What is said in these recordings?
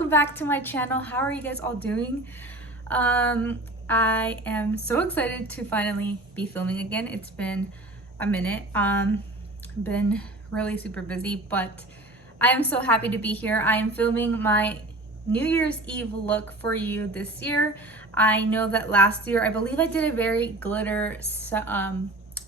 welcome back to my channel. How are you guys all doing? I am so excited to finally be filming again. It's been a minute. Been really super busy, but I am so happy to be here. I am filming my New Year's Eve look for you this year. I know that last year, I believe I did a very glitter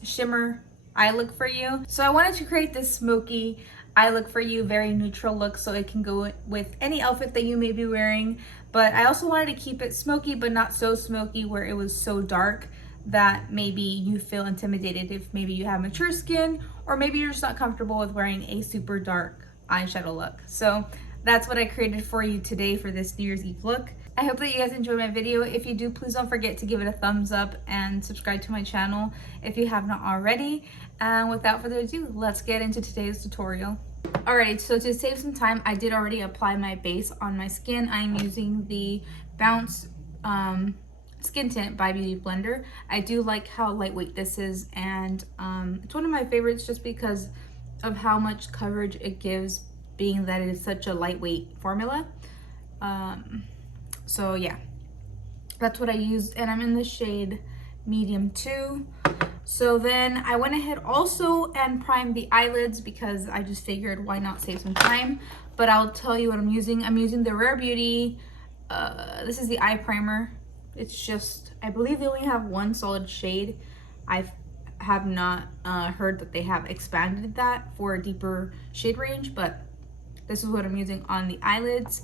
shimmer eye look for you. So I wanted to create this smoky eye look for you, very neutral look, so it can go with any outfit that you may be wearing. But I also wanted to keep it smoky, but not so smoky where it was so dark that maybe you feel intimidated if maybe you have mature skin, or maybe you're just not comfortable with wearing a super dark eyeshadow look. So that's what I created for you today for this New Year's Eve look. I hope that you guys enjoyed my video. If you do, please don't forget to give it a thumbs up and subscribe to my channel if you have not already. And without further ado, let's get into today's tutorial. Alrighty, so to save some time, I did already apply my base on my skin. I'm using the Bounce Skin Tint by Beauty Blender. I do like how lightweight this is, and it's one of my favorites just because of how much coverage it gives, being that it is such a lightweight formula. So yeah, that's what I used, and I'm in the shade medium 2. So then I went ahead also and primed the eyelids because I just figured why not save some time. But I'll tell you what I'm using. I'm using the Rare Beauty, this is the eye primer. It's just, I believe they only have one solid shade. I have not heard that they have expanded that for a deeper shade range, but this is what I'm using on the eyelids,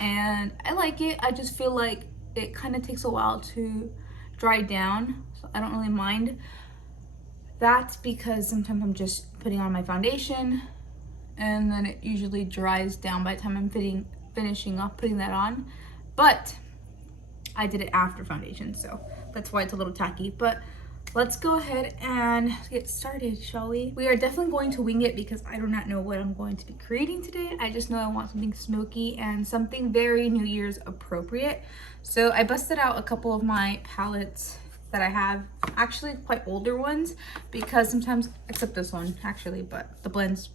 and I like it. I just feel like it kind of takes a while to dry down, so I don't really mind. That's because sometimes I'm just putting on my foundation and then it usually dries down by the time I'm finishing off putting that on. But I did it after foundation, so that's why it's a little tacky. But let's go ahead and get started, shall we? We are definitely going to wing it because I do not know what I'm going to be creating today. I just know I want something smoky and something very New Year's appropriate. So I busted out a couple of my palettes that I have, actually quite older ones, because sometimes, except this one actually, but the Blends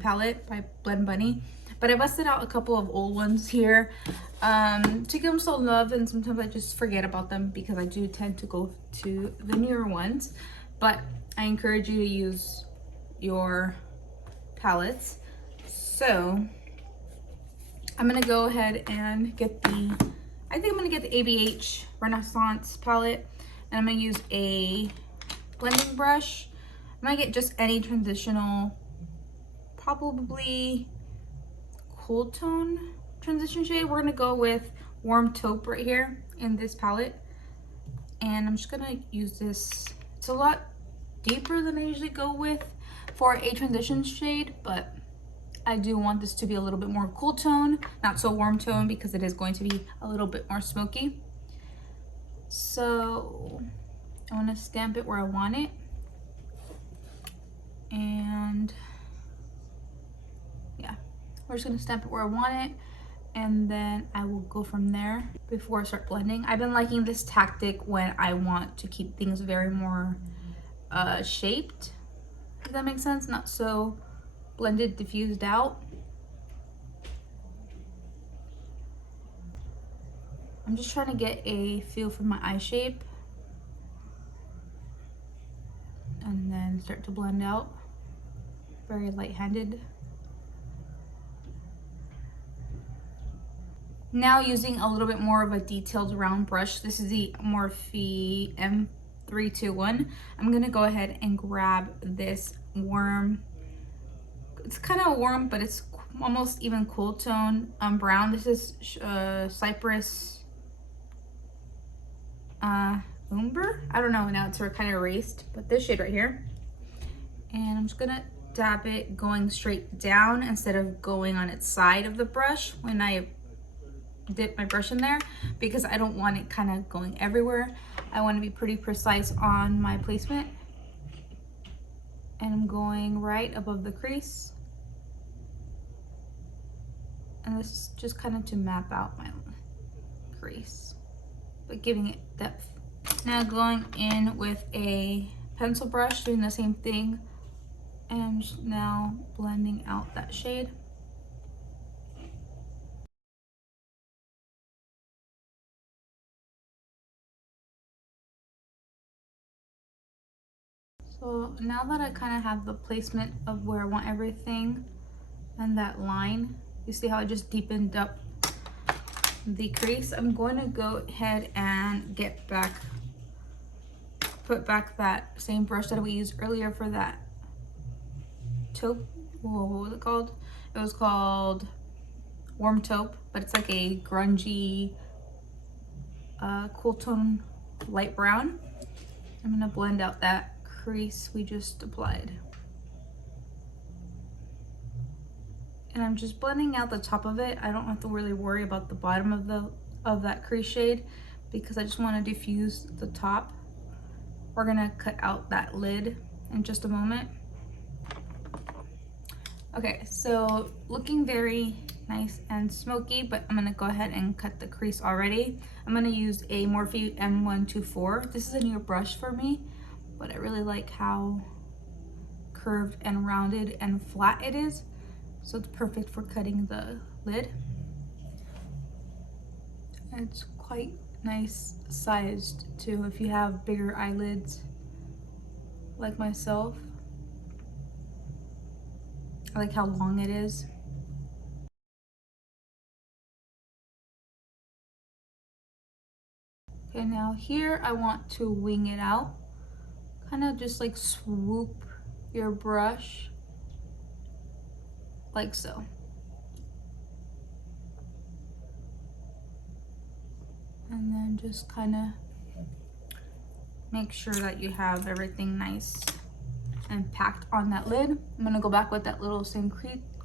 palette by Blend Bunny. But I busted out a couple of old ones here to give them some love, and sometimes I just forget about them because I do tend to go to the newer ones. But I encourage you to use your palettes. So I'm gonna go ahead and get I think I'm gonna get the ABH Renaissance palette, and I'm gonna use a blending brush. I'm gonna get just any transitional, probably cool tone transition shade. We're gonna go with Warm Taupe right here in this palette, and I'm just gonna use this. It's a lot deeper than I usually go with for a transition shade, but I do want this to be a little bit more cool tone, not so warm tone, because it is going to be a little bit more smoky. So I want to stamp it where I want it, and yeah, we're just going to stamp it where I want it, and then I will go from there before I start blending. I've been liking this tactic when I want to keep things very more shaped, if that makes sense, not so blended, diffused out. I'm just trying to get a feel for my eye shape and then start to blend out, very light-handed. Now using a little bit more of a detailed round brush, this is the Morphe M321. I'm gonna go ahead and grab this warm, it's kind of warm, but it's almost even cool tone brown. This is Cypress Umber. I don't know, now it's sort of kind of erased, but this shade right here. And I'm just gonna dab it going straight down instead of going on its side of the brush when I dip my brush in there, because I don't want it kind of going everywhere. I want to be pretty precise on my placement. And I'm going right above the crease, and this is just kind of to map out my crease, but giving it depth. Now going in with a pencil brush, doing the same thing, and now blending out that shade. So now that I kind of have the placement of where I want everything and that line, you see how I just deepened up the crease? I'm going to go ahead and put back that same brush that we used earlier for that taupe. Whoa, what was it called? It was called Warm Taupe, but it's like a grungy, cool tone light brown. I'm gonna blend out that crease we just applied. And I'm just blending out the top of it. I don't have to really worry about the bottom of that crease shade because I just want to diffuse the top. We're gonna cut out that lid in just a moment. Okay, so looking very nice and smoky, but I'm gonna go ahead and cut the crease already. I'm gonna use a Morphe M124. This is a new brush for me, but I really like how curved and rounded and flat it is. So it's perfect for cutting the lid. It's quite nice sized too if you have bigger eyelids like myself. I like how long it is. Okay, now here I want to wing it out. Kind of just like swoop your brush like so. And then just kind of make sure that you have everything nice and packed on that lid. I'm gonna go back with that little same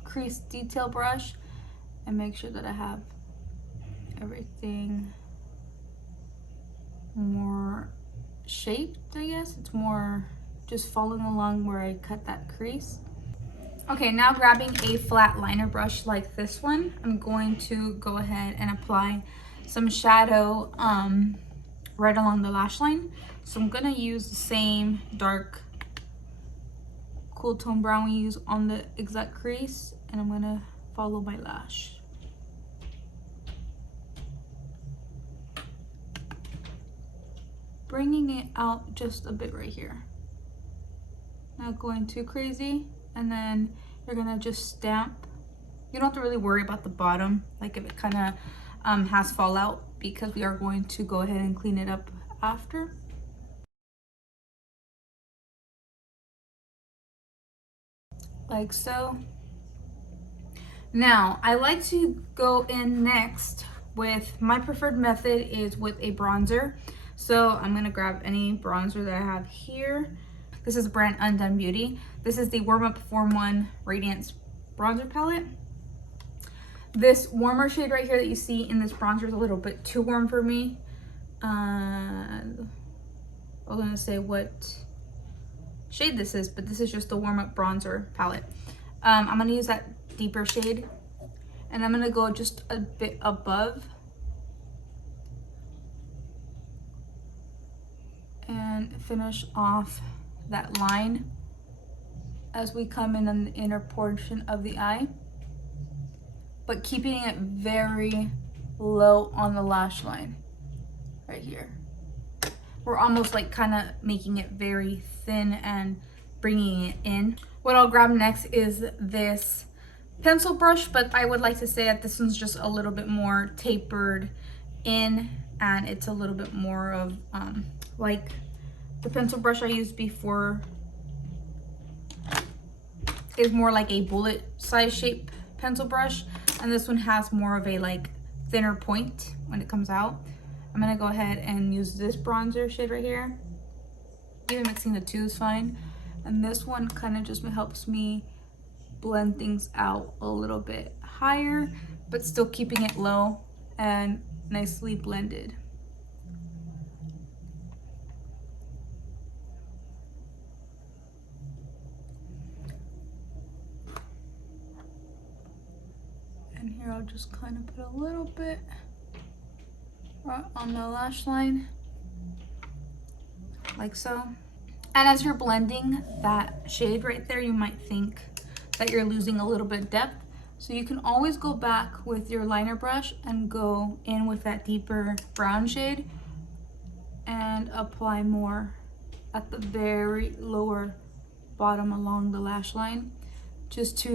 crease detail brush and make sure that I have everything more shaped, I guess. It's more just following along where I cut that crease. Okay, now grabbing a flat liner brush like this one, I'm going to go ahead and apply some shadow right along the lash line. So I'm gonna use the same dark cool tone brown we use on the exact crease, and I'm gonna follow my lash. Bringing it out just a bit right here. Not going too crazy, and then you're gonna just stamp. You don't have to really worry about the bottom, like if it kind of has fallout, because we are going to go ahead and clean it up after. Like so. Now, I like to go in next with, my preferred method is with a bronzer. So I'm gonna grab any bronzer that I have here. This is brand Undone Beauty. This is the Warm Up Form 1 Radiance Bronzer Palette. This warmer shade right here that you see in this bronzer is a little bit too warm for me. I was gonna say what shade this is, but this is just the Warm Up Bronzer Palette. I'm gonna use that deeper shade, and I'm gonna go just a bit above and finish off that line as we come in on the inner portion of the eye, but keeping it very low on the lash line right here. We're almost like kind of making it very thin and bringing it in. What I'll grab next is this pencil brush, but I would like to say that this one's just a little bit more tapered in, and it's a little bit more of like the pencil brush I used before is more like a bullet size shape pencil brush, and this one has more of a like thinner point when it comes out. I'm gonna go ahead and use this bronzer shade right here. Even mixing the two is fine, and this one kind of just helps me blend things out a little bit higher, but still keeping it low and nicely blended. And here I'll just kind of put a little bit right on the lash line, like so. And as you're blending that shade right there, you might think that you're losing a little bit of depth. So you can always go back with your liner brush and go in with that deeper brown shade and apply more at the very lower bottom along the lash line, just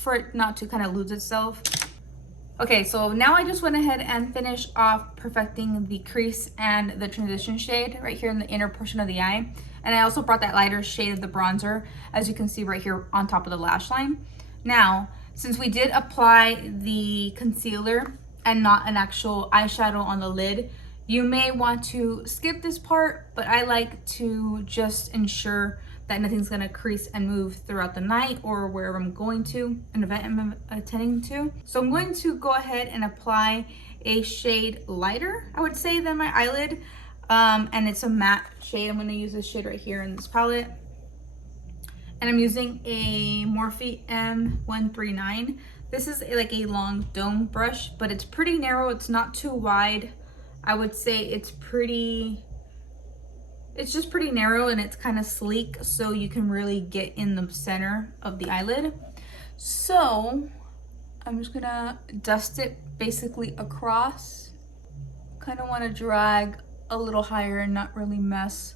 for it not to kind of lose itself. Okay, so now I just went ahead and finished off perfecting the crease and the transition shade right here in the inner portion of the eye. And I also brought that lighter shade of the bronzer, as you can see right here on top of the lash line. Now, since we did apply the concealer and not an actual eyeshadow on the lid, you may want to skip this part, but I like to just ensure that nothing's gonna crease and move throughout the night or wherever I'm going to, an event I'm attending to. So I'm going to go ahead and apply a shade lighter, I would say, than my eyelid. And it's a matte shade. I'm gonna use this shade right here in this palette. And I'm using a Morphe M139. This is like a long dome brush, but it's pretty narrow. It's not too wide. I would say it's just pretty narrow, and it's kind of sleek, so you can really get in the center of the eyelid. So I'm just gonna dust it basically across. Kind of want to drag a little higher and not really mess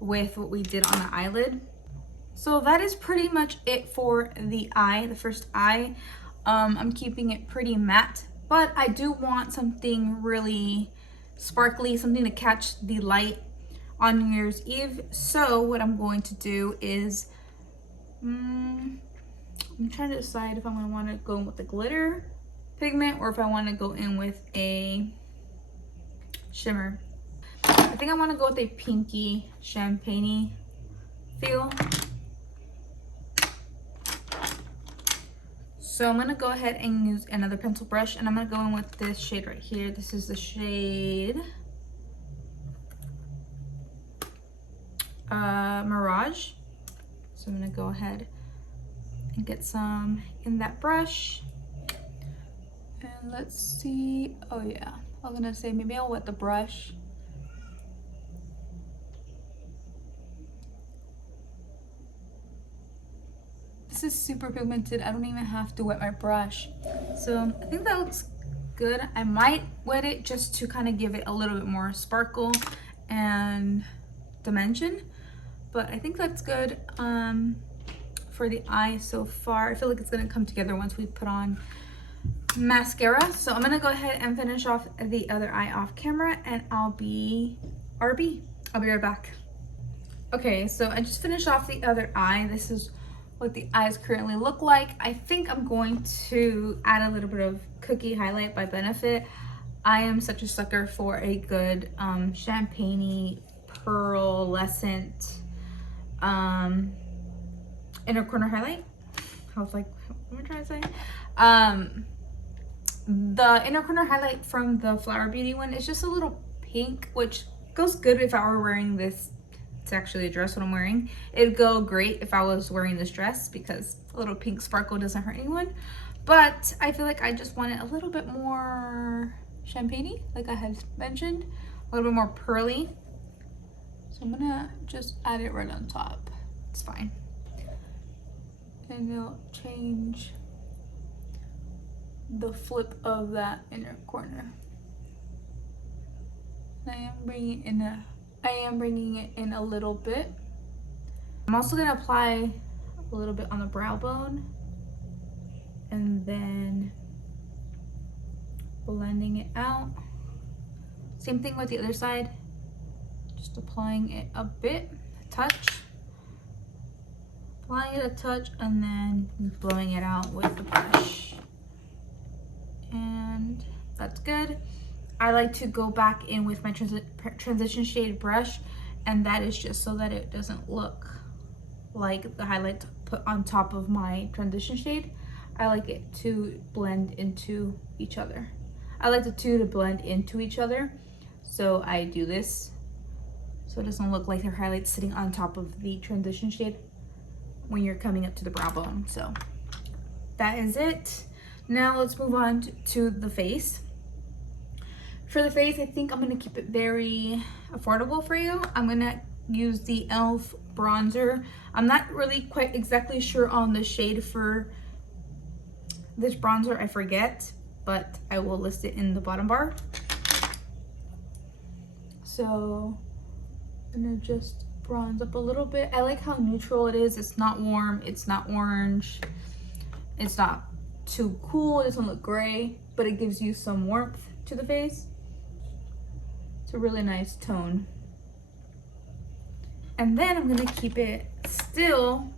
with what we did on the eyelid. So that is pretty much it for the eye, the first eye. I'm keeping it pretty matte, but I do want something really sparkly, something to catch the light on New Year's Eve. So what I'm going to do is, I'm trying to decide if I'm gonna want to go in with the glitter pigment or if I want to go in with a shimmer. I think I want to go with a pinky champagne-y feel. So I'm gonna go ahead and use another pencil brush, and I'm gonna go in with this shade right here. This is the shade Mirage. So I'm gonna go ahead and get some in that brush. And let's see. Oh yeah, I was gonna say maybe I'll wet the brush. This is super pigmented. I don't even have to wet my brush. So I think that looks good. I might wet it just to kind of give it a little bit more sparkle and dimension, but I think that's good for the eye so far. I feel like it's gonna come together once we put on mascara. So I'm gonna go ahead and finish off the other eye off camera, and I'll be right back. Okay, so I just finished off the other eye. This is what the eyes currently look like. I think I'm going to add a little bit of Cookie Highlight by Benefit. I am such a sucker for a good champagne-y, pearlescent inner corner highlight. I was like, what am I trying to say? The inner corner highlight from the Flower Beauty one is just a little pink, which goes good if I were wearing this. It's actually a dress what I'm wearing. It'd go great if I was wearing this dress because a little pink sparkle doesn't hurt anyone. But I feel like I just wanted a little bit more champagne-y, like I had mentioned, a little bit more pearly. So I'm gonna just add it right on top. It's fine. And it'll change the flip of that inner corner. I am bringing it in a little bit. I'm also gonna apply a little bit on the brow bone and then blending it out. Same thing with the other side. Just applying it a bit, a touch. Applying it a touch and then blowing it out with the brush. And that's good. I like to go back in with my transition shade brush, and that is just so that it doesn't look like the highlight put on top of my transition shade. I like it to blend into each other. I like the two to blend into each other. So I do this so it doesn't look like the highlight's sitting on top of the transition shade when you're coming up to the brow bone. So that is it. Now let's move on to the face. For the face, I think I'm gonna keep it very affordable for you. I'm gonna use the e.l.f. bronzer. I'm not really quite exactly sure on the shade for this bronzer, I forget, but I will list it in the bottom bar. So gonna just bronze up a little bit. I like how neutral it is. It's not warm, it's not orange, it's not too cool, it doesn't look gray, but it gives you some warmth to the face. It's a really nice tone. And then I'm gonna keep it still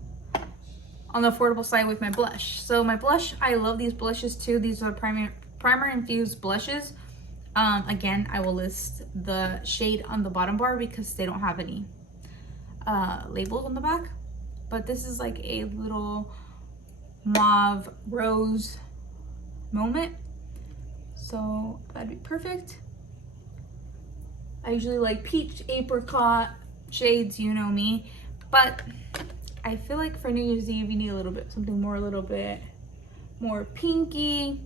on the affordable side with my blush. So my blush, I love these blushes too. These are primer infused blushes. Again, I will list the shade on the bottom bar because they don't have any labels on the back. But this is like a little mauve rose moment. So that'd be perfect. I usually like peach, apricot shades, you know me. But I feel like for New Year's Eve, you need a little bit, something more, a little bit more pinky,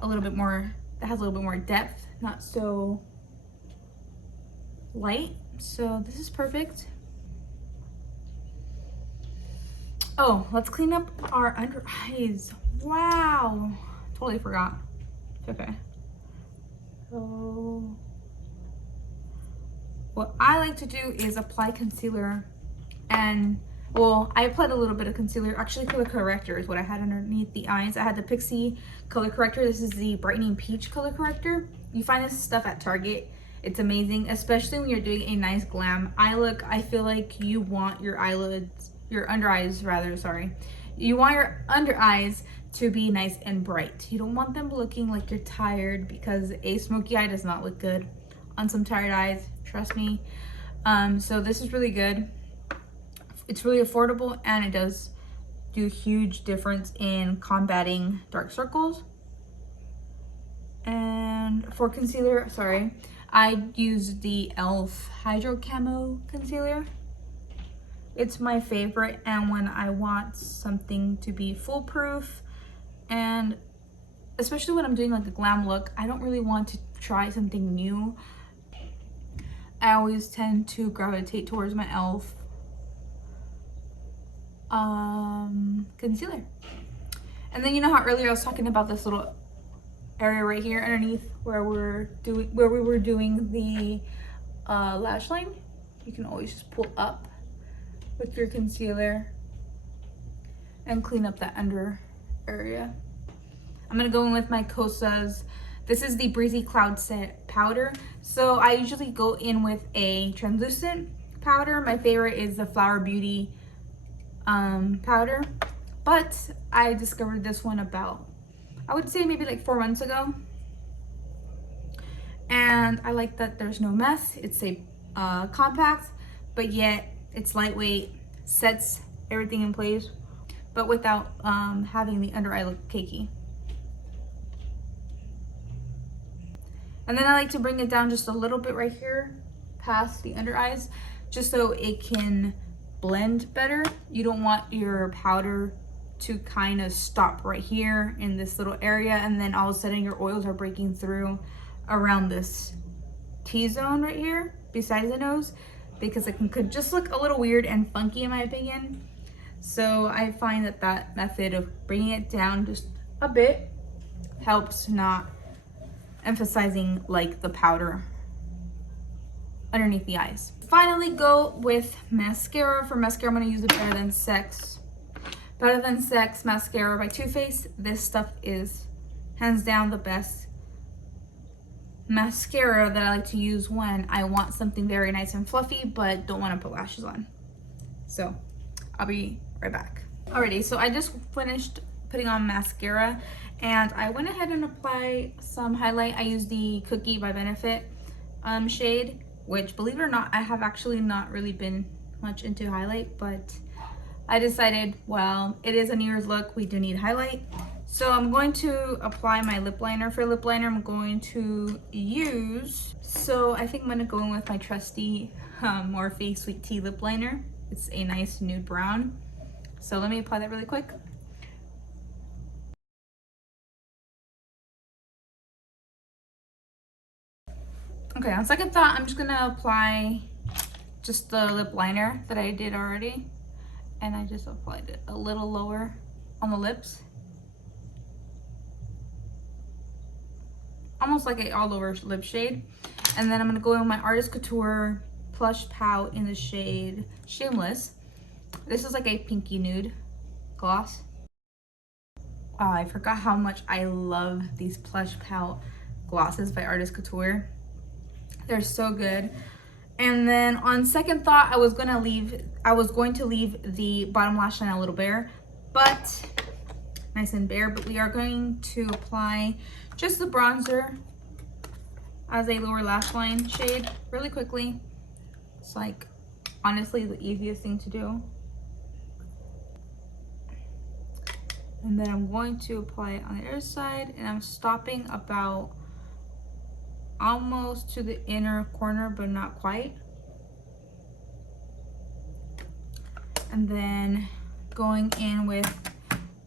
a little bit more, that has a little bit more depth, not so light. So this is perfect. Oh, let's clean up our under eyes. Wow, totally forgot. Okay. So what I like to do is apply concealer, and well, I applied a little bit of concealer. Actually, color corrector is what I had underneath the eyes. I had the Pixie color corrector. This is the brightening peach color corrector. You find this stuff at Target. It's amazing, especially when you're doing a nice glam eye look. I feel like you want your eyelids, your under eyes rather, sorry. You want your under eyes to be nice and bright. You don't want them looking like you're tired, because a smoky eye does not look good on some tired eyes, trust me. So this is really good. It's really affordable, and it does do a huge difference in combating dark circles. And for concealer, sorry, I use the e.l.f. Hydro Camo Concealer. It's my favorite, and when I want something to be foolproof, and especially when I'm doing like a glam look, I don't really want to try something new. I always tend to gravitate towards my e.l.f. Concealer. And then you know how earlier I was talking about this little area right here underneath where we were doing the lash line? You can always just pull up with your concealer and clean up that under area. I'm gonna go in with my Kosas. This is the Breezy Cloud Set powder. So I usually go in with a translucent powder. My favorite is the Flower Beauty powder, but I discovered this one about, I would say maybe like 4 months ago, and I like that there's no mess. It's a compact, but yet it's lightweight, sets everything in place, but without having the under eye look cakey. And then I like to bring it down just a little bit right here past the under eyes, just so it can blend better. You don't want your powder to kind of stop right here in this little area, and then all of a sudden your oils are breaking through around this T-zone right here besides the nose, because it could just look a little weird and funky in my opinion. So I find that that method of bringing it down just a bit helps, not emphasizing like the powder underneath the eyes. Finally, go with mascara. For mascara, I'm gonna use the Better Than Sex mascara by Too Faced. This stuff is hands down the best mascara that I like to use when I want something very nice and fluffy but don't want to put lashes on. So I'll be right back. Alrighty, so I just finished putting on mascara, and I went ahead and applied some highlight. I used the Cookie by Benefit shade, which, believe it or not, I have actually not really been much into highlight, but I decided, well, it is a New Year's look, we do need highlight. So I'm going to apply my lip liner. For lip liner, I'm going to use, so I think I'm gonna go in with my trusty Morphe Sweet Tea lip liner. It's a nice nude brown. So let me apply that really quick. Okay, on second thought, I'm just gonna apply just the lip liner that I did already. And I just applied it a little lower on the lips. Almost like a all over lip shade. And then I'm gonna go in with my Artist Couture Plush Pout in the shade Shameless. This is like a pinky nude gloss. Oh, I forgot how much I love these Plush Pout glosses by Artist Couture. They're so good. And then on second thought, I was going to leave the bottom lash line a little bare, but nice and bare, but we are going to apply just the bronzer as a lower lash line shade really quickly. It's like honestly the easiest thing to do. And then I'm going to apply it on the other side, and I'm stopping about almost to the inner corner, but not quite. And then going in with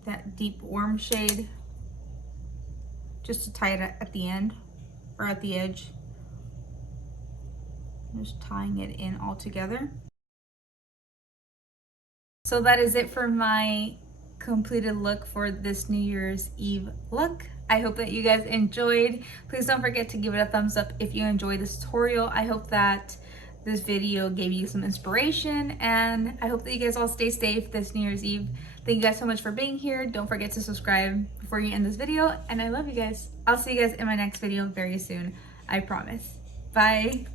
that deep warm shade just to tie it at the end or at the edge. Just tying it in all together. So that is it for my completed look for this New Year's Eve look. I hope that you guys enjoyed. Please don't forget to give it a thumbs up if you enjoyed this tutorial. I hope that this video gave you some inspiration, and I hope that you guys all stay safe this New Year's Eve. Thank you guys so much for being here. Don't forget to subscribe before you end this video, and I love you guys. I'll see you guys in my next video very soon. I promise. Bye.